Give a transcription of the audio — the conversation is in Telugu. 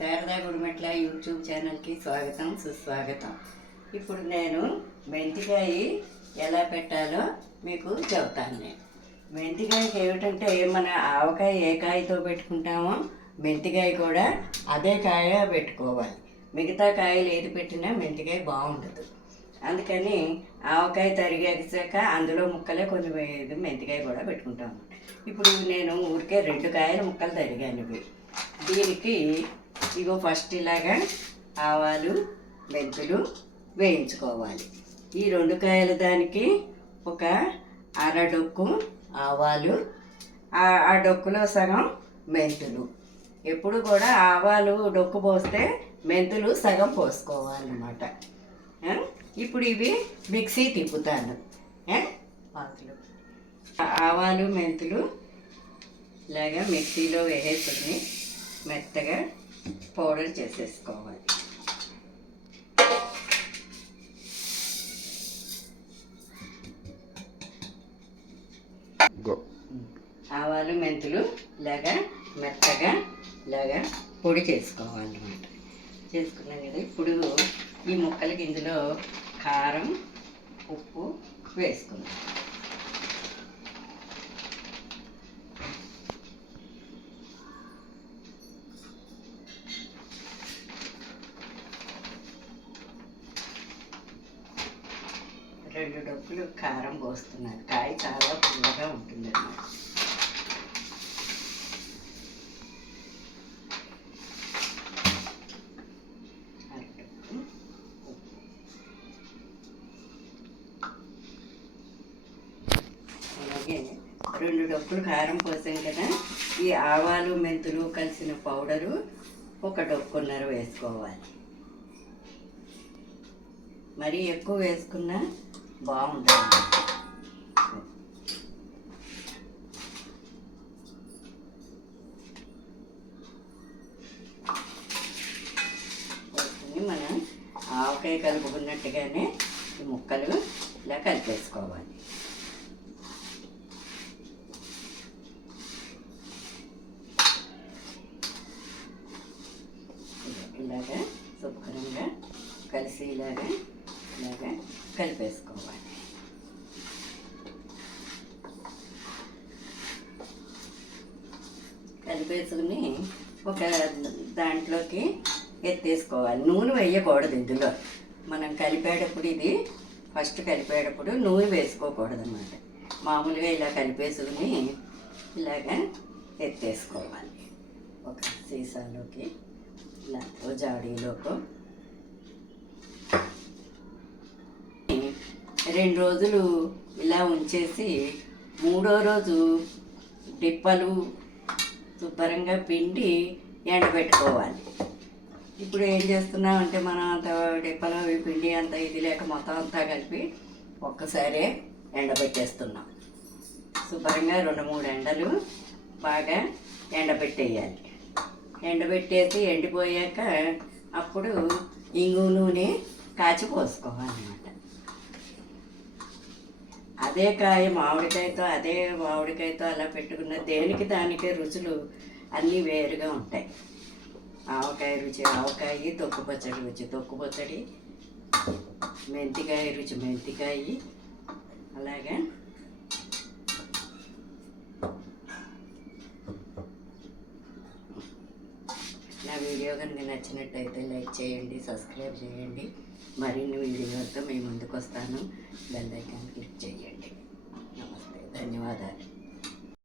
శారదా గుడిమెట్ల యూట్యూబ్ ఛానల్కి స్వాగతం సుస్వాగతం. ఇప్పుడు నేను మెంతికాయ ఎలా పెట్టాలో మీకు చెబుతాను. నేను మెంతికాయకి ఏమిటంటే మన ఆవకాయ ఏ కాయతో పెట్టుకుంటామో మెంతికాయ కూడా అదే కాయ పెట్టుకోవాలి. మిగతా కాయలు ఏది పెట్టినా మెంతికాయ బాగుండదు. అందుకని ఆవకాయ తరిగాక అందులో ముక్కలే కొన్ని మెంతికాయ కూడా పెట్టుకుంటాము. ఇప్పుడు నేను ఊరికే 2 కాయల ముక్కలు తరిగాను. దీనికి ఇగో ఫస్ట్ ఇలాగా ఆవాలు మెంతులు వేయించుకోవాలి. ఈ 2 కాయల దానికి ఒక అరడొక్కు ఆవాలు, ఆ డొక్కులో సగం మెంతులు. ఎప్పుడు కూడా ఆవాలు డొక్కు పోస్తే మెంతులు సగం పోసుకోవాలన్నమాట. ఇప్పుడు ఇవి మిక్సీ తిప్పుతాను. ఆవాలు మెంతులు ఇలాగా మిక్సీలో వేసేసుకుని మెత్తగా పౌడర్ చేసేసుకోవాలి. ఆవాలు మెంతులు ఇలాగా మెత్తగా ఇలాగా పొడి చేసుకోవాలన్నమాట. చేసుకున్నాం కదా. ఇప్పుడు ఈ ముక్కలకి ఇందులో కారం ఉప్పు వేసుకుందాం. రెండు డొక్కులు కారం పోస్తున్నాను. కాయ చాలా పుల్లగా ఉంటుంది అన్నమాట. అలాగే 2 డొక్కులు కారం పోసాం కదా. ఈ ఆవాలు మెంతులు కలిసిన పౌడరు 1 డొక్కున్నర వేసుకోవాలి. మరీ ఎక్కువ వేసుకున్నా బాగుంటుంది. మనం ఆవకాయ కలుపుకున్నట్టుగానే ఈ ముక్కలు ఇలా కలిపేసుకోవాలి. ఇలాగా శుభ్రంగా కలిసి ఇలాగా కలిపేసుకోవాలి. కలిపేసుకుని ఒక దాంట్లోకి ఎత్తేసుకోవాలి. నూనె వేయకూడదు ఇందులో. మనం కలిపేటప్పుడు ఇది ఫస్ట్ కలిపేటప్పుడు నూనె వేసుకోకూడదు అన్నమాట. మామూలుగా ఇలా కలిపేసుకుని ఇలాగా ఎత్తేసుకోవాలి. ఒక సీసాలోకి ఇలా జాడీలోకి 2 రోజులు ఇలా ఉంచేసి 3వ రోజు డిప్పలు శుభ్రంగా పిండి ఎండబెట్టుకోవాలి. ఇప్పుడు ఏం చేస్తున్నామంటే మనం అంత డిప్పలు పిండి అంత ఇది లేక మొత్తం అంతా కలిపి ఒక్కసారే ఎండబెట్టేస్తున్నాం. శుభ్రంగా 2-3 ఎండలు బాగా ఎండబెట్టేయాలి. ఎండబెట్టేసి ఎండిపోయాక అప్పుడు ఇంగు నూనె కాచి పోసుకోవాలన్నమాట. అదే కాయ మామిడికాయతో అలా పెట్టుకున్న దేనికి దానికే రుచులు అన్నీ వేరుగా ఉంటాయి. ఆవకాయ రుచి ఆవకాయ, తొక్కు పచ్చడి రుచి తొక్కు పచ్చడి, మెంతికాయ రుచి మెంతికాయ. అలాగా నా వీడియో కనుక నచ్చినట్టయితే లైక్ చేయండి, సబ్స్క్రైబ్ చేయండి. మరిన్ని వీడియోలతో మీ ముందుకు వస్తాను. బెల్ ఐకాన్ క్లిక్ చేయండి. నమస్తే, ధన్యవాదాలు.